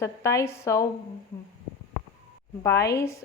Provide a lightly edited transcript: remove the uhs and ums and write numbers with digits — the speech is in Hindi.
2722